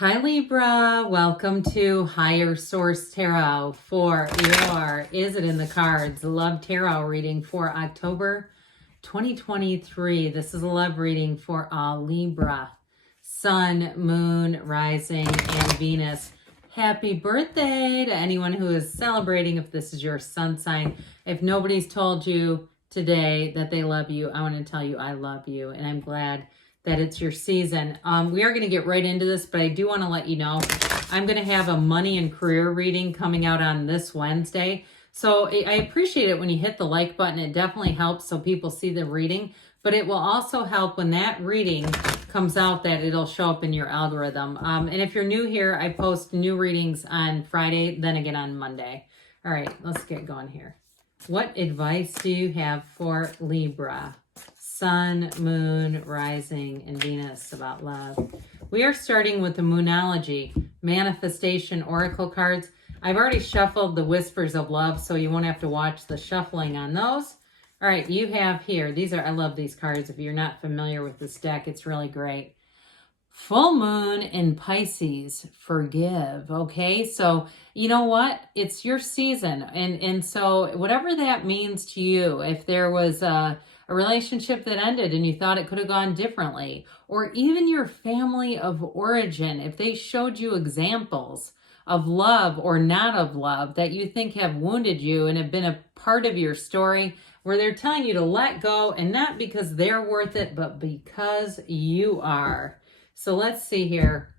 Hi Libra, welcome to Higher Source Tarot for your Is It in the Cards Love Tarot reading for October 2023. This is a love reading for all Libra, Sun, Moon, Rising, and Venus. Happy birthday to anyone who is celebrating if this is your sun sign. If nobody's told you today that they love you, I want to tell you I love you, and I'm glad that it's your season. We are going to get right into this, but I do want to let you know I'm going to have a money and career reading coming out on this Wednesday. So I appreciate it when you hit the like button. It definitely helps so people see the reading, but it will also help when that reading comes out that it'll show up in your algorithm. And if you're new here, I post new readings on Friday, then again on Monday. All right, let's get going here. What advice do you have for Libra? Sun, Moon, Rising, and Venus about love. We are starting with the Moonology Manifestation Oracle cards. I've already shuffled the Whispers of Love, so you won't have to watch the shuffling on those. All right, you have here, I love these cards. If you're not familiar with this deck, it's really great. Full Moon in Pisces, forgive, okay? So, you know what? It's your season, and so whatever that means to you, if there was a relationship that ended and you thought it could have gone differently, or even your family of origin, if they showed you examples of love or not of love that you think have wounded you and have been a part of your story, where they're telling you to let go, and not because they're worth it, but because you are. So let's see here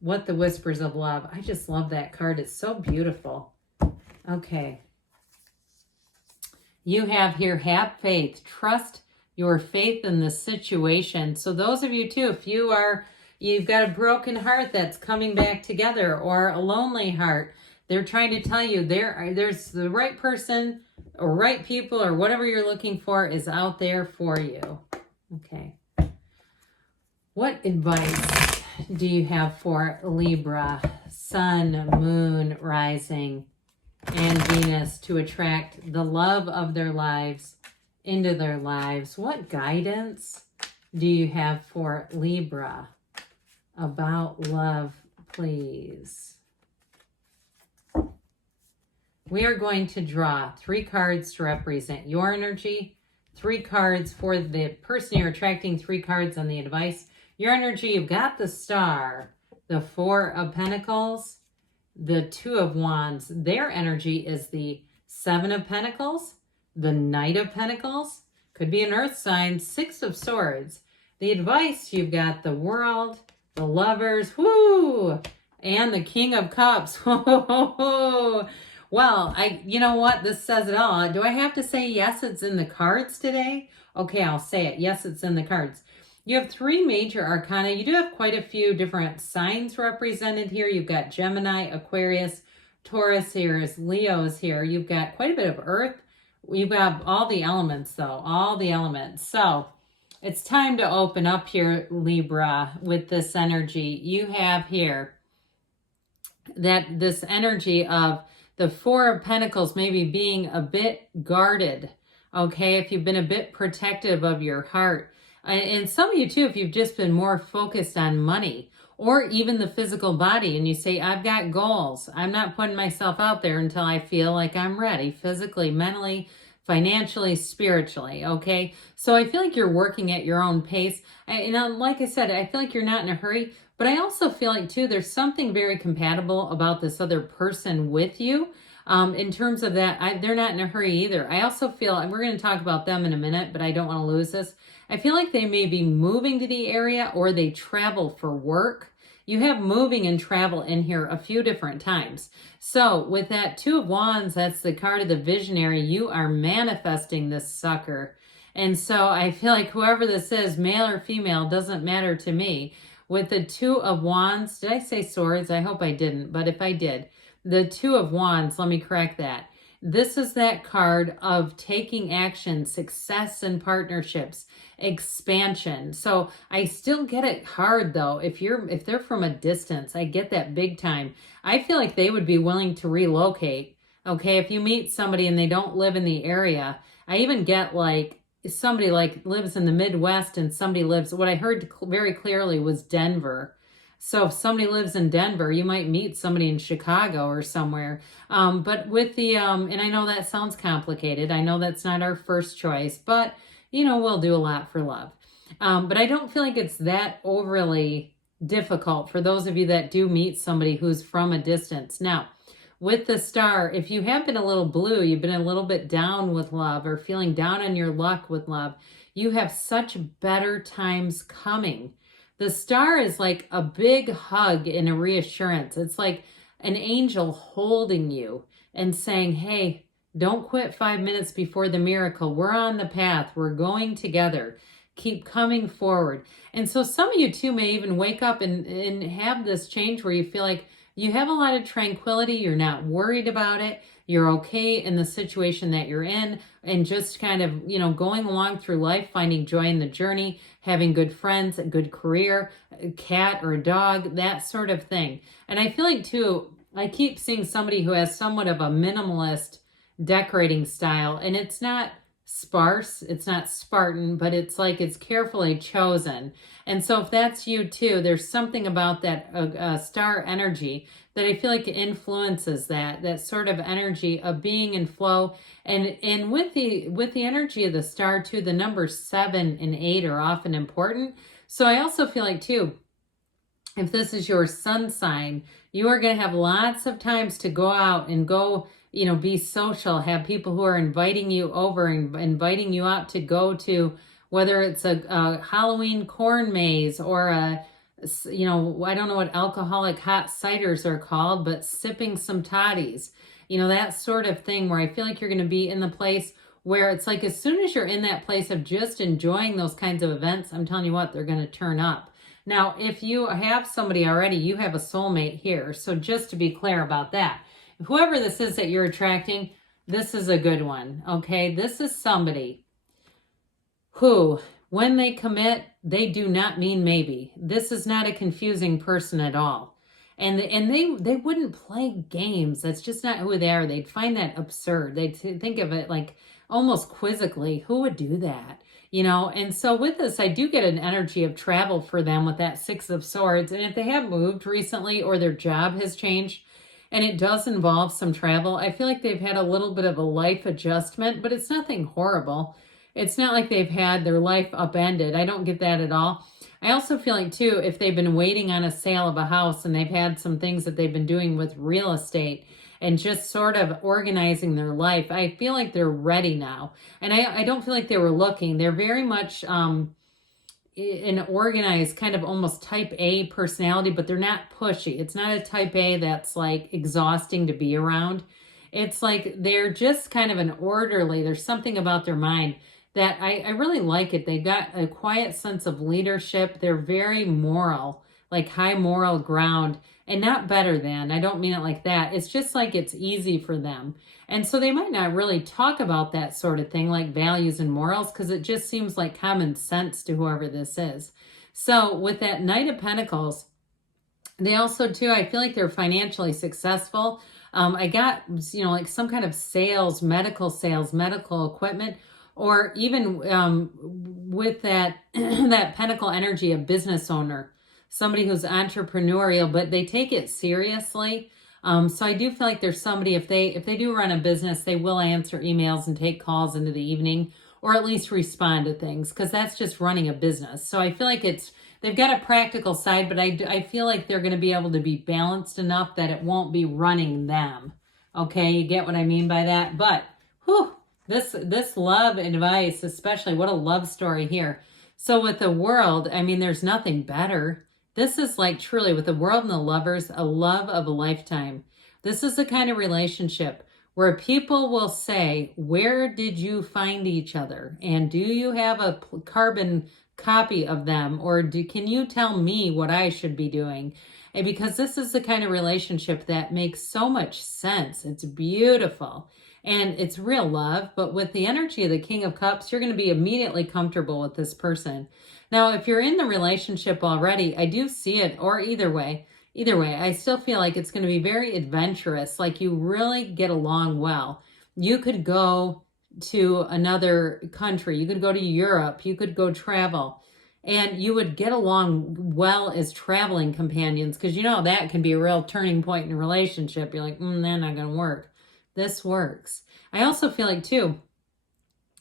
what the Whispers of Love. I just love that card. It's so beautiful. Okay. You have here, have faith. Trust your faith in the situation. So those of you too, if you've got a broken heart that's coming back together, or a lonely heart, they're trying to tell you there's the right person or right people or whatever you're looking for is out there for you. Okay. What advice do you have for Libra, Sun, Moon, Rising, and Venus to attract the love of their lives into their lives? What guidance do you have for Libra about love, please? We are going to draw 3 cards to represent your energy, 3 cards for the person you're attracting, 3 cards on the advice. Your energy, you've got the Star, the 4 of Pentacles, the 2 of Wands. Their energy is the 7 of Pentacles, the Knight of Pentacles, could be an earth sign, 6 of Swords. The advice, you've got the World, the Lovers, whoo, and the King of Cups. Well, you know what? This says it all. Do I have to say yes, it's in the cards today? Okay, I'll say it. Yes, it's in the cards. You have 3 major arcana. You do have quite a few different signs represented here. You've got Gemini, Aquarius, Taurus here, Leo's here. You've got quite a bit of Earth. You've got all the elements, though, all the elements. So it's time to open up here, Libra, with this energy. You have here that this energy of the 4 of Pentacles maybe being a bit guarded, okay? If you've been a bit protective of your heart. And some of you too, if you've just been more focused on money or even the physical body, and you say, I've got goals. I'm not putting myself out there until I feel like I'm ready physically, mentally, financially, spiritually, okay? So I feel like you're working at your own pace. Like I said, I feel like you're not in a hurry, but I also feel like too, there's something very compatible about this other person with you. In terms of that, they're not in a hurry either. I also feel, and we're going to talk about them in a minute, but I don't want to lose this. I feel like they may be moving to the area, or they travel for work. You have moving and travel in here a few different times. So with that 2 of Wands, that's the card of the visionary. You are manifesting this sucker. And so I feel like whoever this is, male or female, doesn't matter to me. With the 2 of Wands, did I say Swords? I hope I didn't, but if I did, the 2 of Wands, let me correct that. This is that card of taking action, success in partnerships, expansion. So I still get it hard though. If they're from a distance, I get that big time. I feel like they would be willing to relocate. Okay, if you meet somebody and they don't live in the area, I even get like somebody like lives in the Midwest and somebody lives, what I heard very clearly was Denver. So if somebody lives in Denver, you might meet somebody in Chicago or somewhere. But with the, and I know that sounds complicated. I know that's not our first choice, but we'll do a lot for love. But I don't feel like it's that overly difficult for those of you that do meet somebody who's from a distance. Now, with the star, if you have been a little blue, you've been a little bit down with love or feeling down on your luck with love, you have such better times coming. The star is like a big hug and a reassurance. It's like an angel holding you and saying, hey, don't quit 5 minutes before the miracle. We're on the path. We're going together. Keep coming forward. And so some of you too may even wake up and have this change where you feel like you have a lot of tranquility. You're not worried about it. You're okay in the situation that you're in, and just kind of, going along through life, finding joy in the journey, having good friends, a good career, a cat or a dog, that sort of thing. And I feel like too, I keep seeing somebody who has somewhat of a minimalist decorating style, and it's not sparse, it's not Spartan, but it's like it's carefully chosen. And so if that's you too, there's something about that star energy that I feel like influences that sort of energy of being in flow. And with the energy of the star too, the numbers 7 and 8 are often important. So I also feel like too, if this is your sun sign, you are going to have lots of times to go out and go, be social, have people who are inviting you over and inviting you out to go to, whether it's a Halloween corn maze or I don't know what alcoholic hot ciders are called, but sipping some toddies, that sort of thing, where I feel like you're going to be in the place where it's like, as soon as you're in that place of just enjoying those kinds of events, I'm telling you what, they're going to turn up. Now, if you have somebody already, you have a soulmate here. So just to be clear about that, whoever this is that you're attracting, this is a good one, okay? This is somebody who, when they commit, they do not mean maybe. This is not a confusing person at all. And they wouldn't play games. That's just not who they are. They'd find that absurd. They'd think of it like almost quizzically, who would do that? And so with this, I do get an energy of travel for them with that 6 of Swords. And if they have moved recently or their job has changed, and it does involve some travel, I feel like they've had a little bit of a life adjustment, but it's nothing horrible. It's not like they've had their life upended. I don't get that at all. I also feel like too, if they've been waiting on a sale of a house and they've had some things that they've been doing with real estate and just sort of organizing their life, I feel like they're ready now. And I don't feel like they were looking. They're very much an organized kind of almost type A personality, but they're not pushy. It's not a type A that's like exhausting to be around. It's like they're just kind of an orderly. There's something about their mind that I really like it. They got a quiet sense of leadership. They're very moral, like high moral ground, and not better than. I don't mean it like that. It's just like it's easy for them. And so they might not really talk about that sort of thing like values and morals, because it just seems like common sense to whoever this is. So with that Knight of Pentacles, they also too, I feel like they're financially successful. I got, like some kind of sales, medical equipment, or even with that, that Pentacle energy, a business owner, somebody who's entrepreneurial, but they take it seriously. So I do feel like there's somebody, if they do run a business, they will answer emails and take calls into the evening, or at least respond to things, because that's just running a business. So I feel like they've got a practical side, but I feel like they're going to be able to be balanced enough that it won't be running them. Okay, you get what I mean by that? But whew, this love advice, especially, what a love story here. So with the World, I mean, there's nothing better. This is like truly, with the World and the Lovers, a love of a lifetime. This is the kind of relationship where people will say, where did you find each other? And do you have a carbon copy of them? Or can you tell me what I should be doing? And because this is the kind of relationship that makes so much sense. It's beautiful. And it's real love. But with the energy of the King of Cups, you're going to be immediately comfortable with this person. Now, if you're in the relationship already, I do see it, or either way, I still feel like it's going to be very adventurous, like you really get along well. You could go to another country, you could go to Europe, you could go travel. And you would get along well as traveling companions, because you know that can be a real turning point in a relationship. You're like, they're not going to work. This works. I also feel like, too,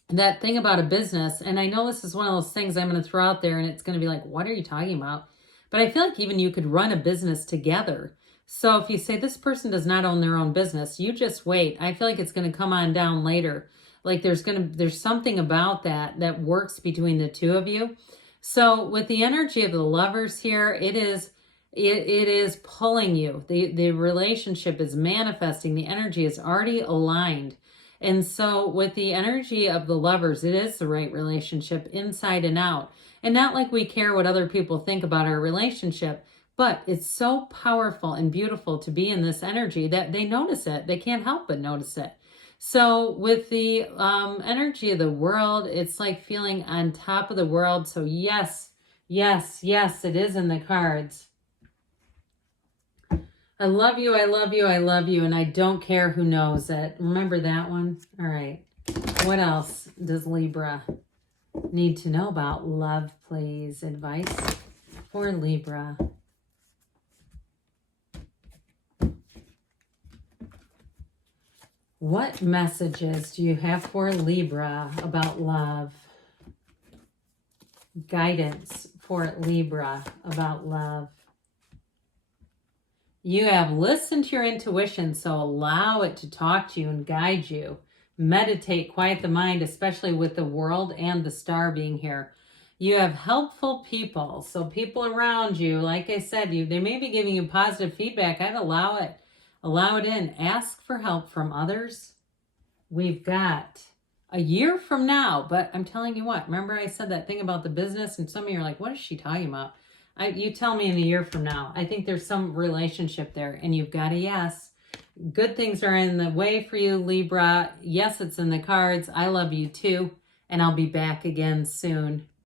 that thing about a business, and I know this is one of those things I'm going to throw out there, and it's going to be like, what are you talking about? But I feel like even you could run a business together. So if you say this person does not own their own business, you just wait. I feel like it's going to come on down later. Like there's something about that works between the two of you. So with the energy of the Lovers here, it is pulling you. The relationship is manifesting. The energy is already aligned. And so with the energy of the Lovers, it is the right relationship inside and out. And not like we care what other people think about our relationship, but it's so powerful and beautiful to be in this energy that they notice it. They can't help but notice it. So with the energy of the World, it's like feeling on top of the world. So yes, yes, yes, it is in the cards. I love you, I love you, I love you, and I don't care who knows it. Remember that one? All right. What else does Libra need to know about love, please? Advice for Libra. What messages do you have for Libra about love? Guidance for Libra about love. You have listened to your intuition, so allow it to talk to you and guide you. Meditate, quiet the mind, especially with the World and the Star being here. You have helpful people, so people around you, like I said, they may be giving you positive feedback. I'd allow it. Allow it in. Ask for help from others. We've got a year from now, but I'm telling you what, remember I said that thing about the business, and some of you are like, what is she talking about? You tell me in a year from now. I think there's some relationship there, and you've got a yes. Good things are in the way for you, Libra. Yes, it's in the cards. I love you too, and I'll be back again soon.